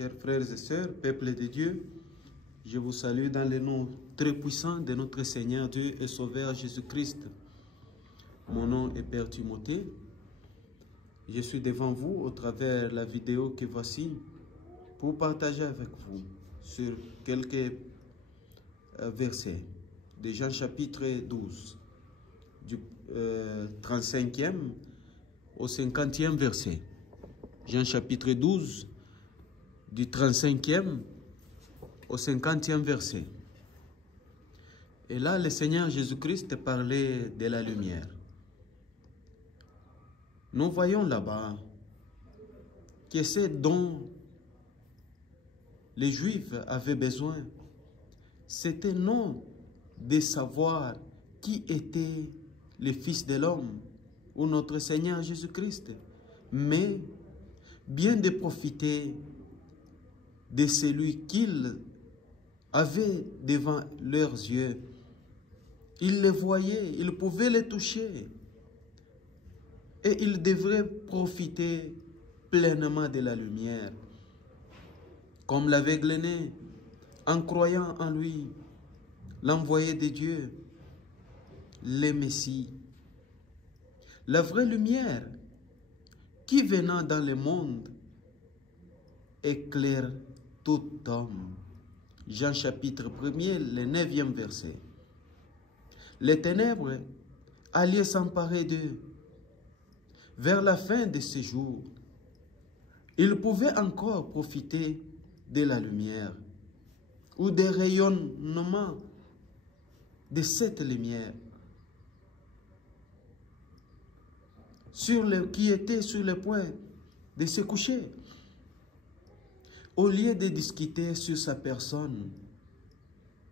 Chers frères et sœurs, peuple de Dieu, je vous salue dans le nom très puissant de notre Seigneur Dieu et Sauveur Jésus-Christ. Mon nom est Père Timothée. Je suis devant vous au travers de la vidéo que voici pour partager avec vous sur quelques versets de Jean chapitre 12, du 35e au 50e verset. Jean chapitre 12, du 35e au 50e verset. Et là, le Seigneur Jésus-Christ parlait de la lumière. Nous voyons là-bas que ce dont les Juifs avaient besoin, c'était non de savoir qui était le Fils de l'homme ou notre Seigneur Jésus-Christ, mais bien de profiter de celui qu'ils avaient devant leurs yeux. Ils le voyaient, ils pouvaient le toucher. Et ils devraient profiter pleinement de la lumière. Comme l'aveugle-né, en croyant en lui, l'envoyé de Dieu, le Messie. La vraie lumière qui venant dans le monde éclaire tout homme. Jean chapitre 1er, le 9e verset. Les ténèbres allaient s'emparer d'eux. Vers la fin de ces jours, ils pouvaient encore profiter de la lumière ou des rayonnements de cette lumière qui était sur le point de se coucher. Au lieu de discuter sur sa personne,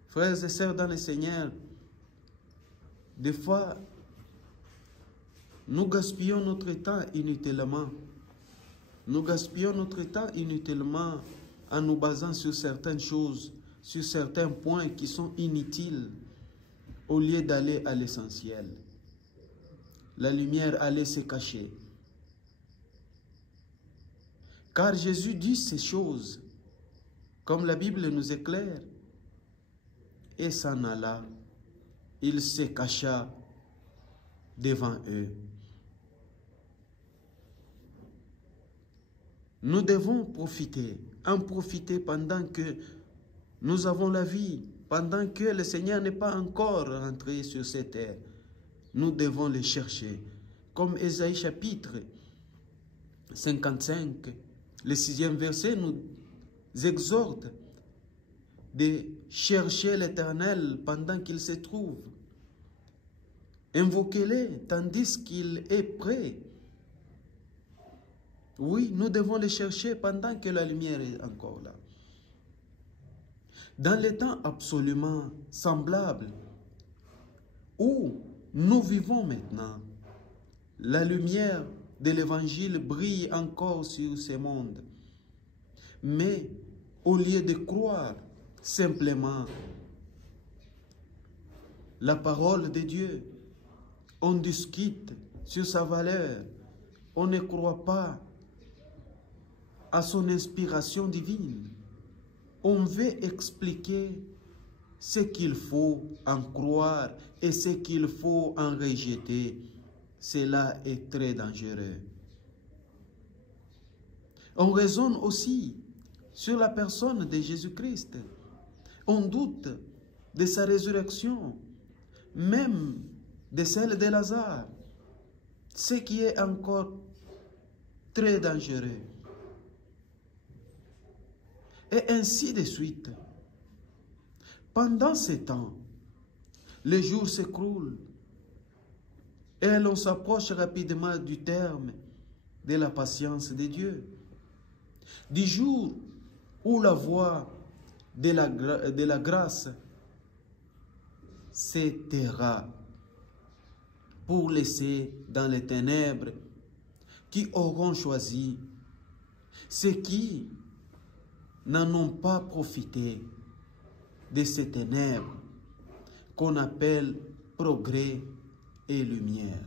frères et sœurs dans le Seigneur, des fois, nous gaspillons notre temps inutilement. Nous gaspillons notre temps inutilement en nous basant sur certaines choses, sur certains points qui sont inutiles, au lieu d'aller à l'essentiel. La lumière allait se cacher. Car Jésus dit ces choses, comme la Bible nous éclaire, et s'en alla. Il se cacha devant eux. Nous devons en profiter pendant que nous avons la vie, pendant que le Seigneur n'est pas encore rentré sur cette terre. Nous devons le chercher. Comme Ésaïe chapitre 55, le 6e verset nous exhorte de chercher l'Éternel pendant qu'il se trouve. Invoquez-le tandis qu'il est prêt. Oui, nous devons le chercher pendant que la lumière est encore là. Dans les temps absolument semblables où nous vivons maintenant, la lumière de l'Évangile brille encore sur ce monde. Mais au lieu de croire simplement la parole de Dieu, on discute sur sa valeur, on ne croit pas à son inspiration divine. On veut expliquer ce qu'il faut en croire et ce qu'il faut en rejeter. Cela est très dangereux. On raisonne aussi sur la personne de Jésus-Christ. On doute de sa résurrection, même de celle de Lazare, ce qui est encore très dangereux. Et ainsi de suite. Pendant ce temps, les jours s'écroulent et l'on s'approche rapidement du terme de la patience de Dieu. Du jour où la voix de la grâce se taira pour laisser dans les ténèbres qui auront choisi ceux qui n'en ont pas profité de ces ténèbres qu'on appelle progrès et lumière.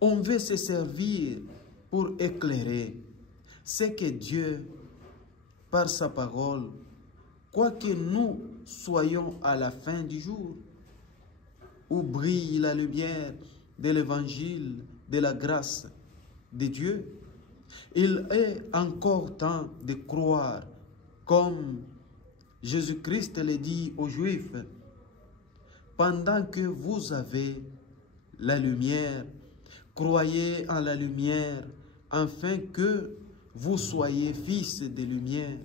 On veut se servir pour éclairer ce que Dieu par sa parole, quoique nous soyons à la fin du jour, où brille la lumière de l'évangile de la grâce de Dieu. Il est encore temps de croire, comme Jésus-Christ le dit aux Juifs, pendant que vous avez la lumière, croyez en la lumière, afin que vous soyez fils de lumière.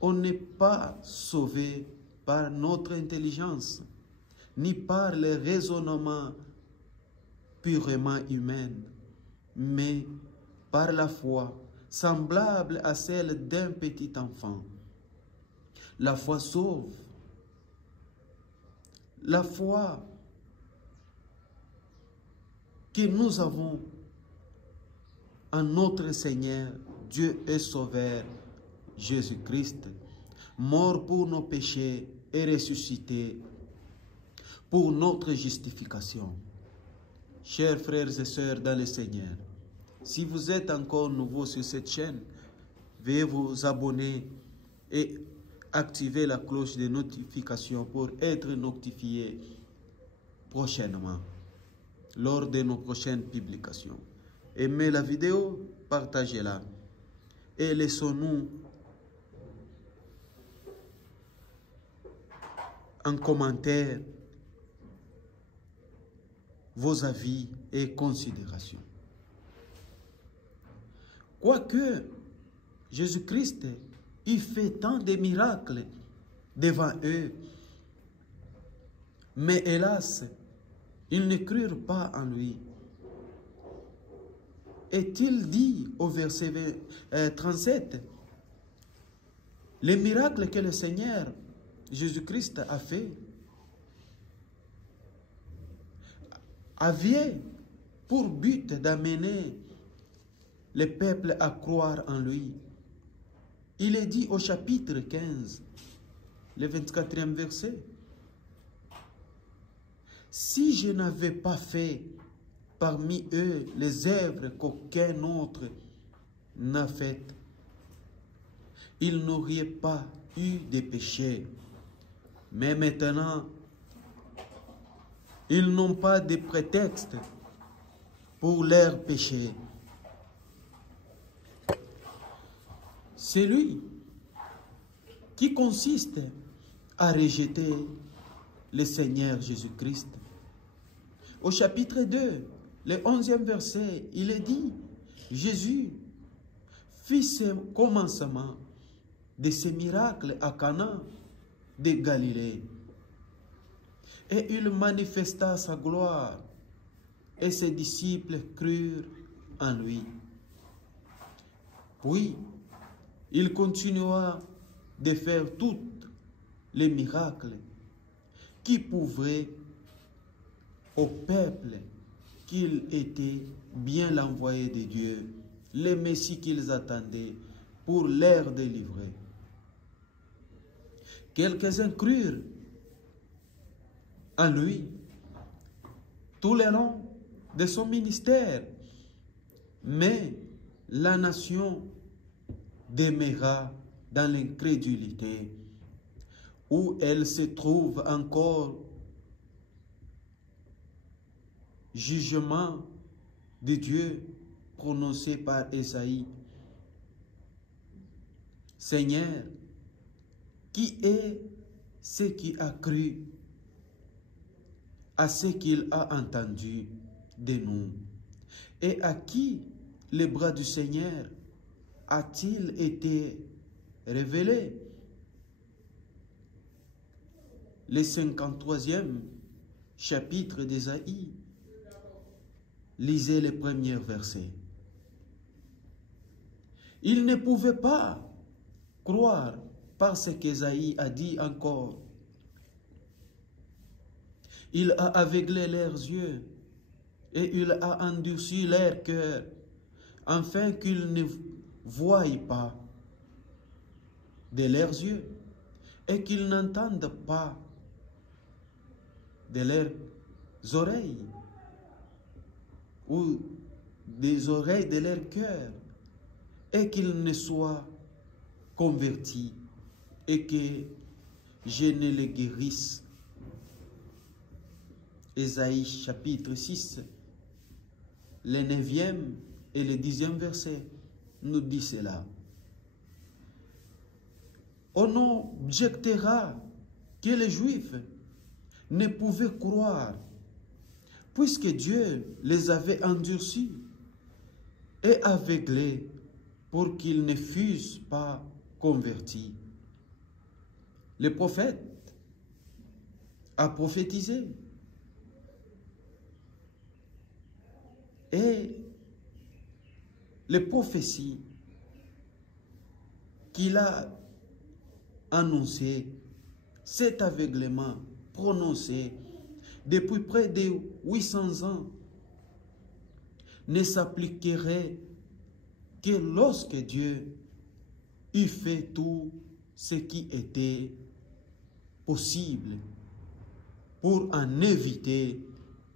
On n'est pas sauvé par notre intelligence, ni par le raisonnement purement humain, mais par la foi, semblable à celle d'un petit enfant. La foi sauve. La foi que nous avons en notre Seigneur, Dieu et Sauveur, Jésus-Christ, mort pour nos péchés et ressuscité pour notre justification. Chers frères et sœurs dans le Seigneur, si vous êtes encore nouveau sur cette chaîne, veuillez vous abonner et activer la cloche de notification pour être notifié prochainement lors de nos prochaines publications. Aimez la vidéo, partagez-la et laissons-nous en commentaire vos avis et considérations. Quoique Jésus-Christ y fait tant de miracles devant eux, mais hélas, ils ne crurent pas en lui. Est-il dit au verset 37, les miracles que le Seigneur Jésus-Christ a fait avaient pour but d'amener le peuple à croire en lui. Il est dit au chapitre 15, le 24e verset, « Si je n'avais pas fait parmi eux les œuvres qu'aucun autre n'a faites, ils n'auraient pas eu de péché. Mais maintenant, ils n'ont pas de prétexte pour leur péché. » Celui qui consiste à rejeter le Seigneur Jésus-Christ. Au chapitre 2, le 11e verset, il est dit, Jésus fit ce commencement de ces miracles à Cana de Galilée. Et il manifesta sa gloire, et ses disciples crurent en lui. Puis, il continua de faire tous les miracles qui prouvaient au peuple qu'il était bien l'envoyé de Dieu, le Messie qu'ils attendaient pour leur délivrer. Quelques-uns crurent en lui tout le long de son ministère, mais la nation demeura dans l'incrédulité, où elle se trouve encore jugement de Dieu prononcé par Ésaïe. Seigneur, qui est ce qui a cru à ce qu'il a entendu de nous? Et à qui le bras du Seigneur a-t-il été révélé? Le 53e chapitre d'Ésaïe. Lisez les premiers versets. Il ne pouvait pas croire parce qu'Ésaïe a dit encore. Il a aveuglé leurs yeux et il a endurci leur cœur, afin qu'ils ne voient pas de leurs yeux et qu'ils n'entendent pas de leurs oreilles ou des oreilles de leur cœur, et qu'ils ne soient convertis et que je ne les guérisse. Ésaïe chapitre 6, le 9e et le 10e verset nous dit cela. On objectera que les Juifs ne pouvaient croire, puisque Dieu les avait endurcis et aveuglés pour qu'ils ne fussent pas convertis. Le prophète a prophétisé. Et les prophéties qu'il a annoncées, cet aveuglement prononcé depuis près de 800 ans, ne s'appliquerait que lorsque Dieu eut fait tout ce qui était possible pour en éviter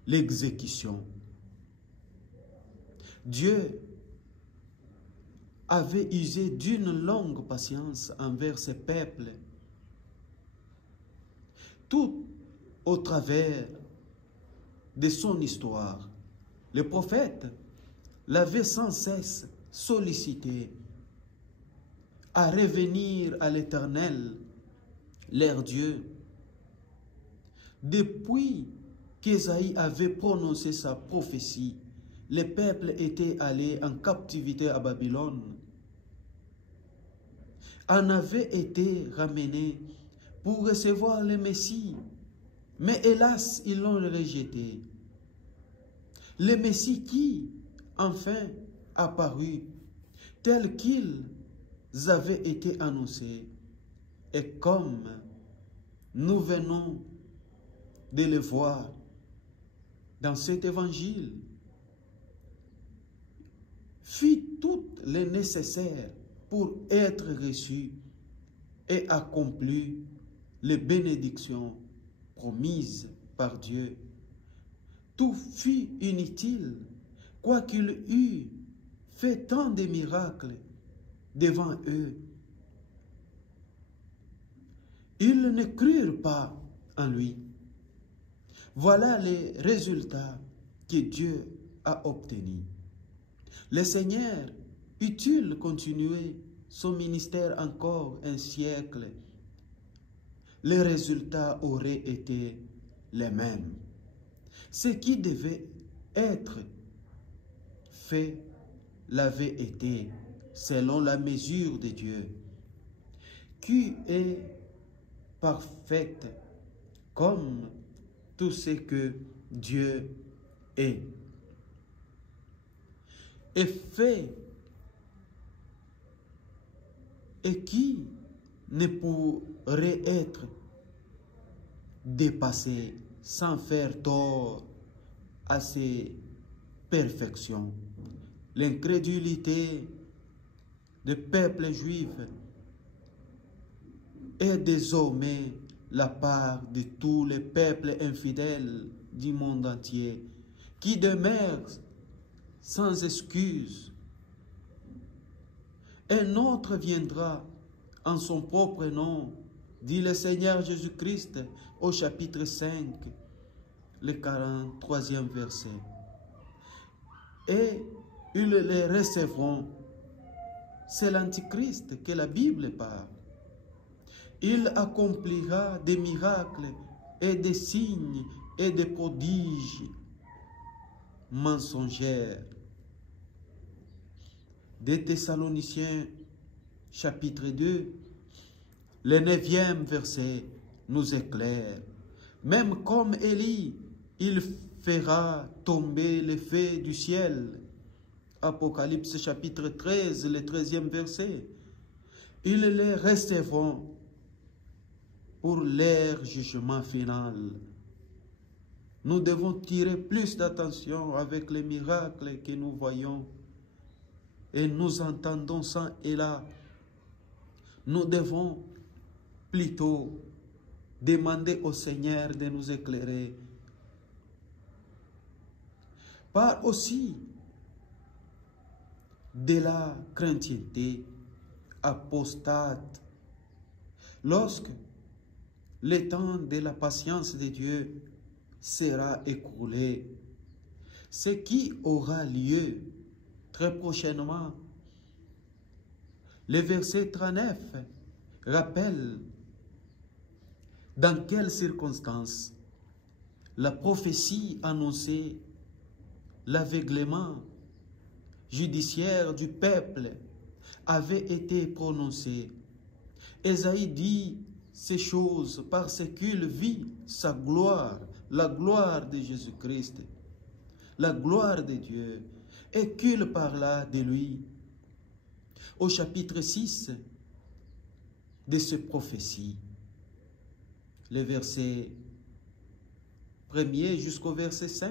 l'exécution. Dieu avait usé d'une longue patience envers ses peuples, tout au travers de son histoire. Le prophète l'avait sans cesse sollicité à revenir à l'Éternel, leur Dieu. Depuis qu'Ésaïe avait prononcé sa prophétie, les peuples étaient allés en captivité à Babylone, en avaient été ramenés pour recevoir le Messie, mais hélas, ils l'ont rejeté. Le Messie qui, enfin, apparut, tel qu'ils avaient été annoncés, et comme nous venons de le voir dans cet évangile, fit tout le nécessaire pour être reçu et accomplit les bénédictions promises par Dieu. Tout fut inutile, quoiqu'il eût fait tant de miracles devant eux. Ils ne crurent pas en lui. Voilà les résultats que Dieu a obtenus. Le Seigneur eût-il continué son ministère encore un siècle, les résultats auraient été les mêmes. Ce qui devait être fait l'avait été selon la mesure de Dieu, qui est parfaite comme tout ce que Dieu est. Et fait et qui ne pourrait être dépassé sans faire tort à ses perfections. L'incrédulité du peuple juif est désormais la part de tous les peuples infidèles du monde entier qui demeurent sans excuse. Un autre viendra en son propre nom, dit le Seigneur Jésus-Christ au chapitre 5, le 43e verset. Et ils les recevront. C'est l'Antichrist que la Bible parle. Il accomplira des miracles et des signes et des prodiges mensongers. Des Thessaloniciens, chapitre 2, le 9e verset nous éclaire. Même comme Élie, il fera tomber les feux du ciel. Apocalypse chapitre 13, le 13e verset. Ils les recevront pour leur jugement final. Nous devons tirer plus d'attention avec les miracles que nous voyons et nous entendons ça et là. Nous devons plutôt demander au Seigneur de nous éclairer. Par aussi de la craintivité apostate. Lorsque le temps de la patience de Dieu sera écoulé, ce qui aura lieu très prochainement. Le verset 39 rappelle dans quelles circonstances la prophétie annonçait l'aveuglement judiciaire du peuple avait été prononcée. Ésaïe dit ces choses parce qu'il vit sa gloire, la gloire de Jésus-Christ, la gloire de Dieu, et qu'il parla de lui. Au chapitre 6 de cette prophétie, le verset 1er jusqu'au verset 5,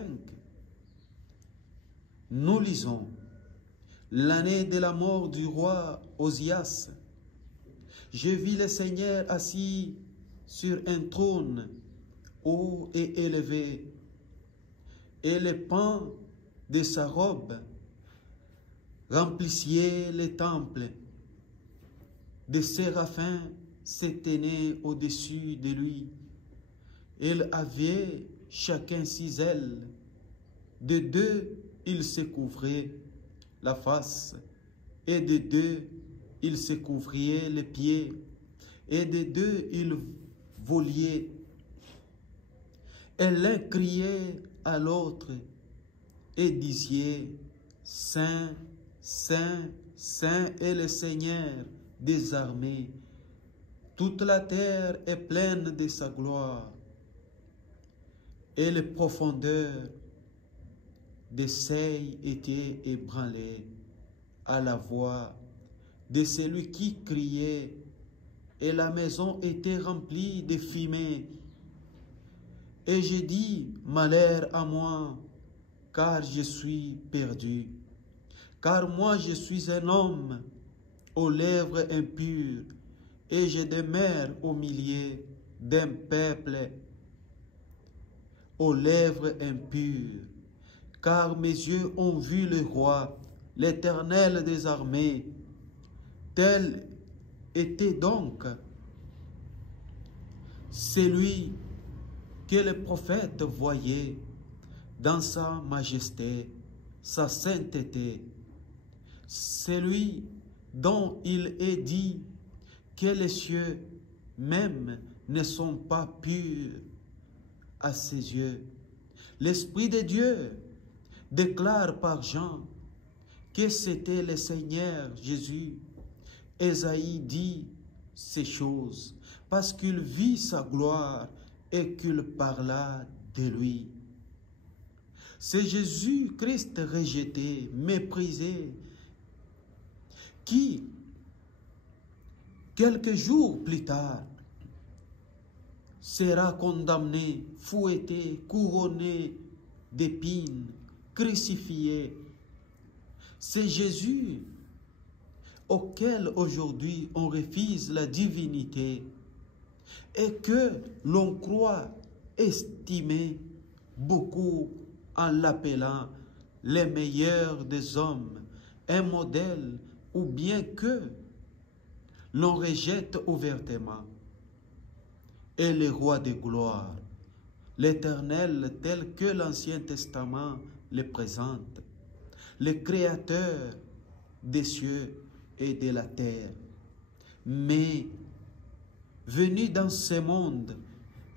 nous lisons: l'année de la mort du roi Osias, je vis le Seigneur assis sur un trône haut et élevé, et les pans de sa robe remplissaient le temple. Des séraphins s'éteignaient au-dessus de lui. Ils avaient chacun 6 ailes. De 2, ils se couvraient la face, et de 2, ils se couvraient les pieds, et de 2, ils voliaient. Et l'un criait à l'autre et disait: Saint, Saint, Saint est le Seigneur des armées. Toute la terre est pleine de sa gloire. Et les profondeurs des seuils étaient ébranlées à la voix de celui qui criait, et la maison était remplie de fumée. Et j'ai dit: malheur à moi, car je suis perdu. Car moi je suis un homme aux lèvres impures, et je demeure au milieu d'un peuple aux lèvres impures. Car mes yeux ont vu le roi, l'Éternel des armées. Tel était donc celui que le prophète voyait dans sa majesté, sa sainteté, celui dont il est dit que les cieux même ne sont pas purs à ses yeux. L'Esprit de Dieu déclare par Jean que c'était le Seigneur Jésus. Ésaïe dit ces choses parce qu'il vit sa gloire et qu'il parla de lui. C'est Jésus-Christ rejeté, méprisé, qui, quelques jours plus tard, sera condamné, fouetté, couronné d'épines, crucifié. C'est Jésus auquel aujourd'hui on refuse la divinité et que l'on croit estimer beaucoup en l'appelant le meilleur des hommes, un modèle, ou bien que l'on rejette ouvertement. Et le roi de gloire, l'Éternel tel que l'Ancien Testament le présente, le Créateur des cieux et de la terre, mais venu dans ce monde,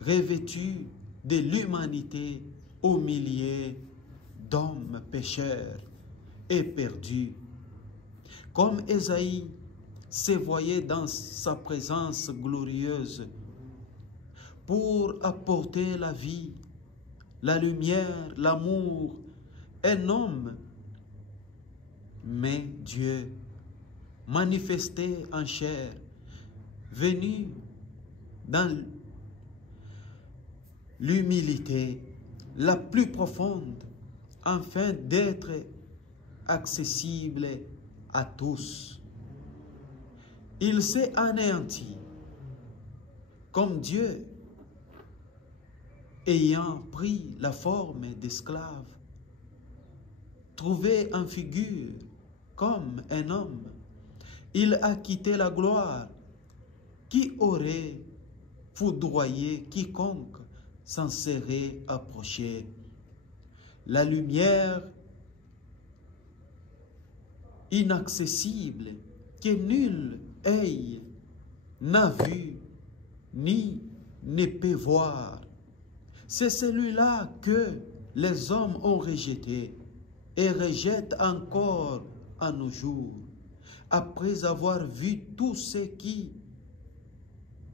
revêtu de l'humanité au milieu d'hommes pécheurs et perdus. Comme Ésaïe se voyait dans sa présence glorieuse pour apporter la vie, la lumière, l'amour, un homme, mais Dieu, manifesté en chair, venu dans l'humilité la plus profonde, afin d'être accessible à tous. Il s'est anéanti comme Dieu, ayant pris la forme d'esclave, trouvé en figure comme un homme. il a quitté la gloire. Qui aurait foudroyé quiconque s'en serait approché? La lumière inaccessible que nul œil n'a vu ni ne peut voir. C'est celui-là que les hommes ont rejeté et rejettent encore à nos jours, après avoir vu tout ce qui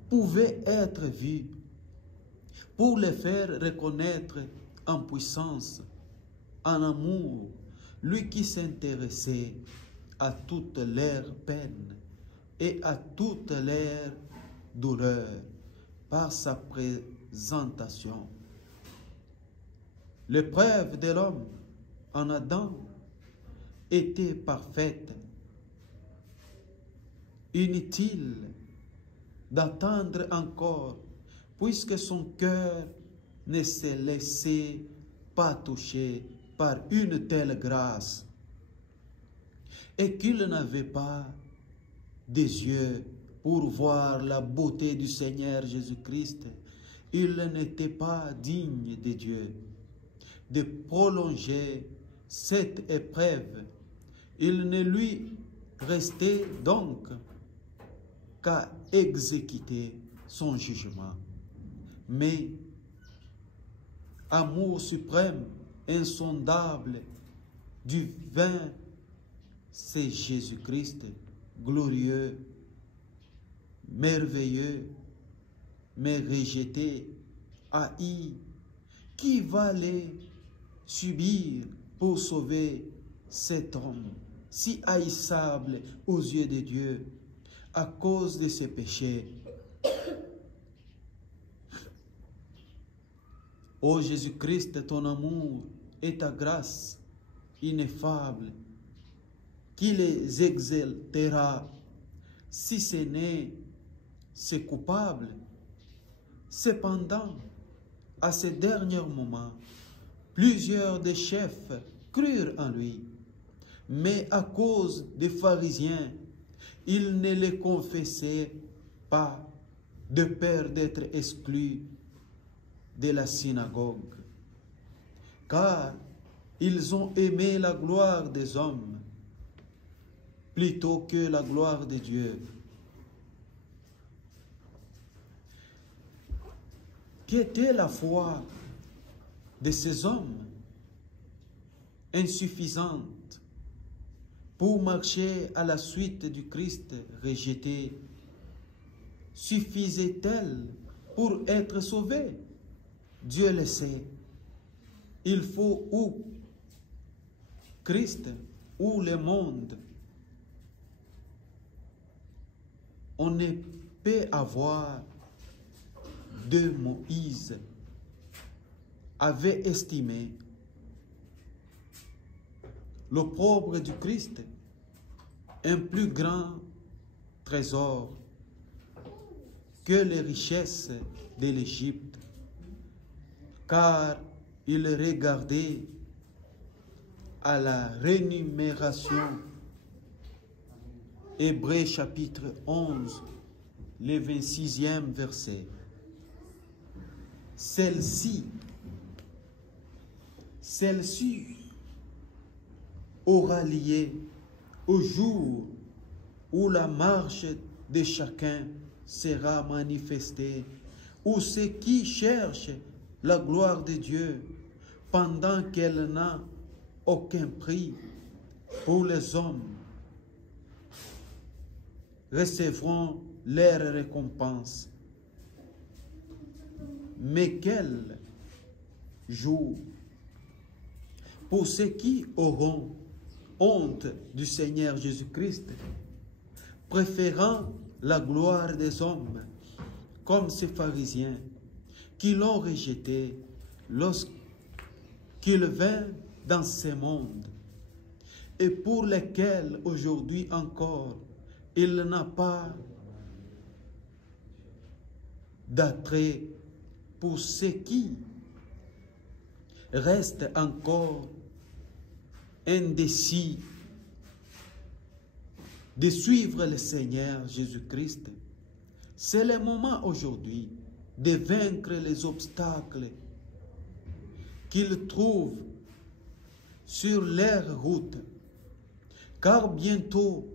pouvait être vu, pour les faire reconnaître en puissance, en amour, lui qui s'intéressait à toutes leurs peines et à toutes leurs douleurs par sa présentation. L'épreuve de l'homme en Adam était parfaite. Inutile d'attendre encore, puisque son cœur ne se laissait pas toucher par une telle grâce, et qu'il n'avait pas des yeux pour voir la beauté du Seigneur Jésus-Christ. Il n'était pas digne de Dieu de prolonger cette épreuve. Il ne lui restait donc qu'à exécuter son jugement. Mais amour suprême, insondable, divin, c'est Jésus-Christ, glorieux, merveilleux, mais rejeté, haï. Qui va les subir pour sauver cet homme si haïssable aux yeux de Dieu à cause de ses péchés? Ô Jésus-Christ, ton amour et ta grâce ineffable, qui les exaltera, si ce n'est ces coupables. Cependant, à ces derniers moments, plusieurs des chefs crurent en lui, mais à cause des pharisiens, ils ne les confessaient pas de peur d'être exclus de la synagogue, car ils ont aimé la gloire des hommes plutôt que la gloire de Dieu. Qu'était la foi de ces hommes insuffisante pour marcher à la suite du Christ rejeté? Suffisait-elle pour être sauvés? Dieu le sait. Il faut ou Christ ou le monde. On ne peut avoir deux. Moïse avait estimé l'opprobre du Christ un plus grand trésor que les richesses de l'Égypte, car il regardait à la rémunération. Hébreux chapitre 11, le 26e verset. Celle-ci aura lié au jour où la marche de chacun sera manifestée, où ceux qui cherchent la gloire de Dieu, pendant qu'elle n'a aucun prix pour les hommes, recevront leur récompense. Mais quel jour pour ceux qui auront honte du Seigneur Jésus-Christ, préférant la gloire des hommes, comme ces pharisiens qui l'ont rejeté lorsqu'il vint dans ce monde, et pour lesquels aujourd'hui encore il n'a pas d'attrait pour ceux qui restent encore indécis de suivre le Seigneur Jésus-Christ. C'est le moment aujourd'hui de vaincre les obstacles qu'ils trouvent sur leur route, car bientôt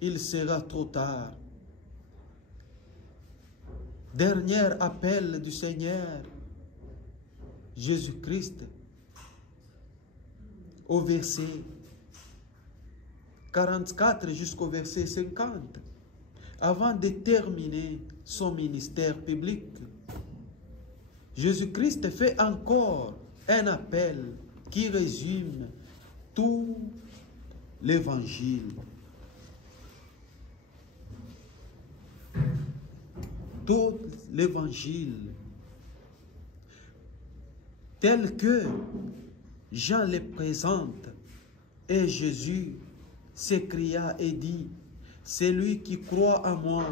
il sera trop tard. Dernier appel du Seigneur Jésus-Christ au verset 44 jusqu'au verset 50, avant de terminer son ministère public. Jésus-Christ fait encore un appel qui résume tout l'évangile. Tout l'évangile tel que Jean le présente. Et Jésus s'écria et dit, « Celui qui croit en moi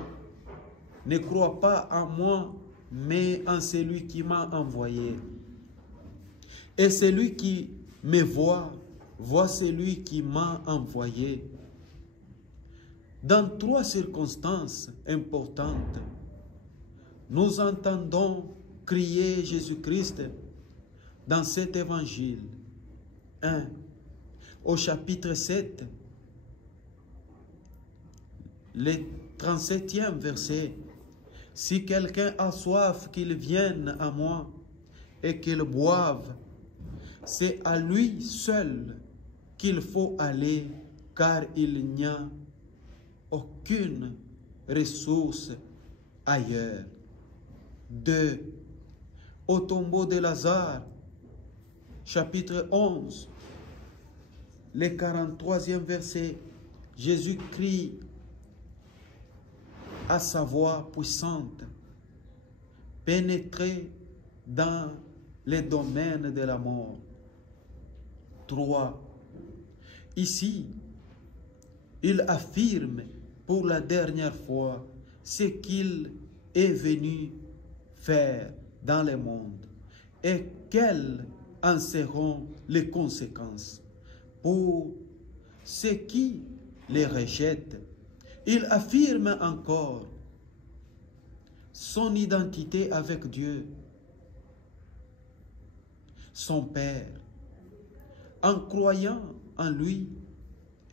ne croit pas en moi, mais en celui qui m'a envoyé. Et celui qui me voit, voit celui qui m'a envoyé. » Dans trois circonstances importantes, nous entendons crier Jésus-Christ dans cet évangile. 1. Au chapitre 7, le 37e verset. « Si quelqu'un a soif, qu'il vienne à moi et qu'il boive. C'est à lui seul qu'il faut aller, car il n'y a aucune ressource ailleurs. » 2. Au tombeau de Lazare, chapitre 11, le 43e verset, Jésus crie à sa voix puissante, « Pénétrez dans les domaines de la mort. » 3. Ici, il affirme pour la dernière fois ce qu'il est venu faire dans le monde et quelles en seront les conséquences pour ceux qui les rejettent. Il affirme encore son identité avec Dieu, son Père, en croyant en lui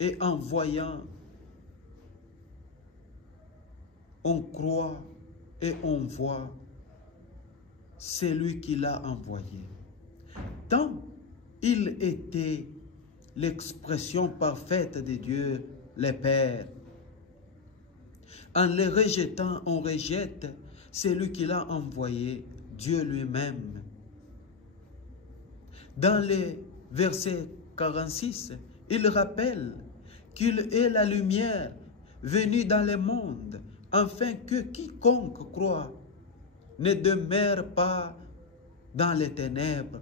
et en voyant. On croit et on voit celui qui l'a envoyé. Tant il était l'expression parfaite de Dieu, le Père. En le rejetant, on rejette celui qui l'a envoyé, Dieu lui-même. Dans le verset 46, il rappelle qu'il est la lumière venue dans le monde, afin que quiconque croit ne demeure pas dans les ténèbres.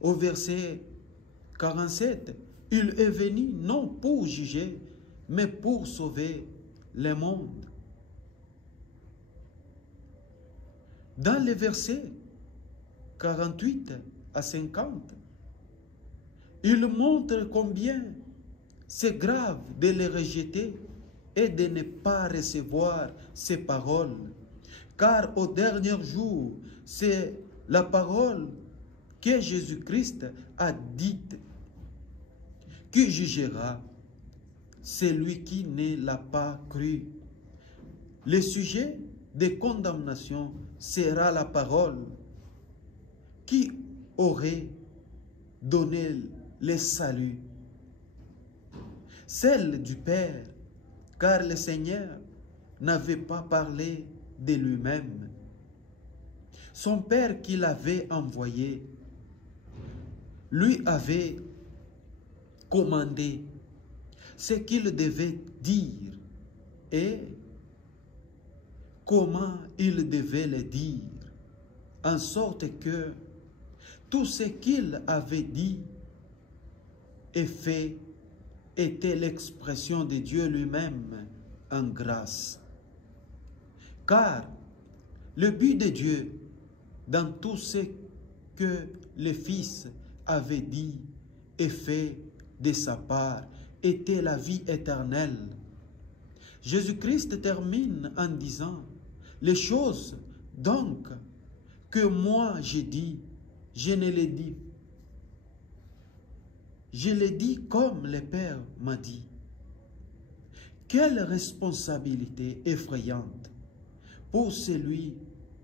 Au verset 47, il est venu non pour juger, mais pour sauver le monde. Dans les versets 48 à 50, il montre combien c'est grave de les rejeter et de ne pas recevoir ces paroles. Car au dernier jour, c'est la parole que Jésus-Christ a dite qui jugera celui qui ne l'a pas cru. Le sujet de condamnation sera la parole qui aurait donné le salut, celle du Père, car le Seigneur n'avait pas parlé de lui-même. Son Père qui l'avait envoyé lui avait commandé ce qu'il devait dire et comment il devait le dire, en sorte que tout ce qu'il avait dit et fait était l'expression de Dieu lui-même en grâce. Car le but de Dieu dans tout ce que le Fils avait dit et fait de sa part était la vie éternelle. Jésus-Christ termine en disant, les choses donc que moi j'ai dit, je ne les dis. Je les dis comme le Père m'a dit. Quelle responsabilité effrayante pour celui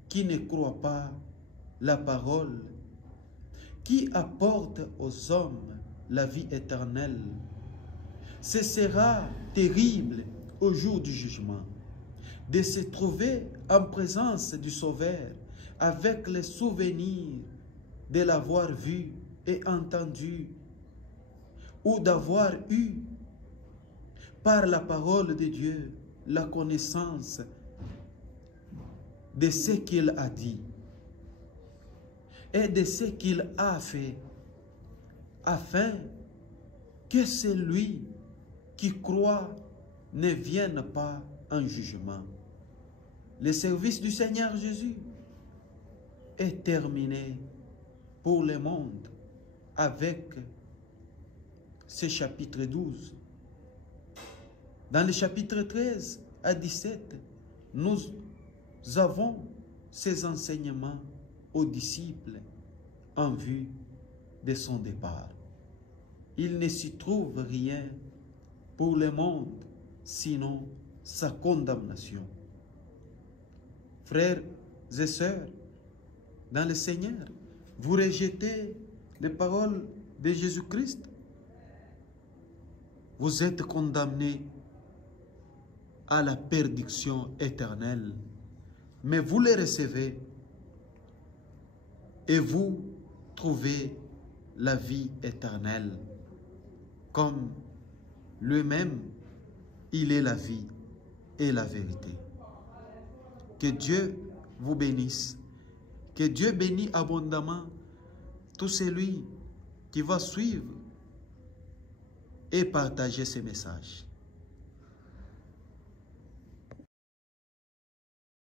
qui ne croit pas la parole, qui apporte aux hommes la vie éternelle. Ce sera terrible au jour du jugement de se trouver en présence du Sauveur avec le souvenir de l'avoir vu et entendu, ou d'avoir eu par la parole de Dieu la connaissance de ce qu'il a dit et de ce qu'il a fait, afin que celui qui croit ne vienne pas en jugement. Le service du Seigneur Jésus est terminé pour le monde avec ce chapitre 12. Dans le chapitre 13 à 17, nous avons ces enseignements aux disciples en vue de son départ. Il ne s'y trouve rien pour le monde, sinon sa condamnation. Frères et sœurs, dans le Seigneur, vous rejetez les paroles de Jésus-Christ. Vous êtes condamnés à la perdition éternelle, mais vous les recevez et vous trouvez la vie éternelle. Comme lui-même, il est la vie et la vérité. Que Dieu vous bénisse. Que Dieu bénisse abondamment tout celui qui va suivre et partager ces messages.